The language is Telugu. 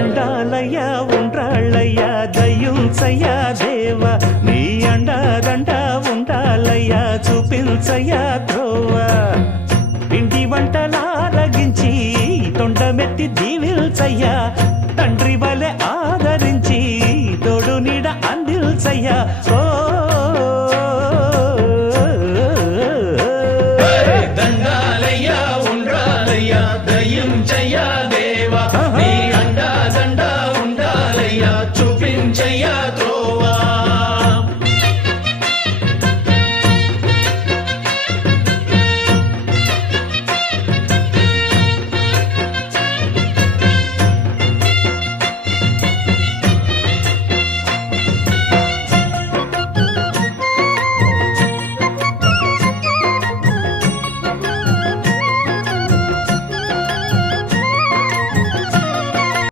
అండాలయ్యా ఉండాలయ్యా దయించయ్యా దేవా. నీ అండాదండా ఉండాలయ్యా చూపించయ్యా ద్రోవ ఇంటి వంటలారగించి తొండమెత్తి దీవిల్చయ్యా. తండ్రి వలె ఆదరించి తోడు నీడ అందిల్చయ్యా. ఓ దండాలయ్యా ఉండాలయ్యా Change.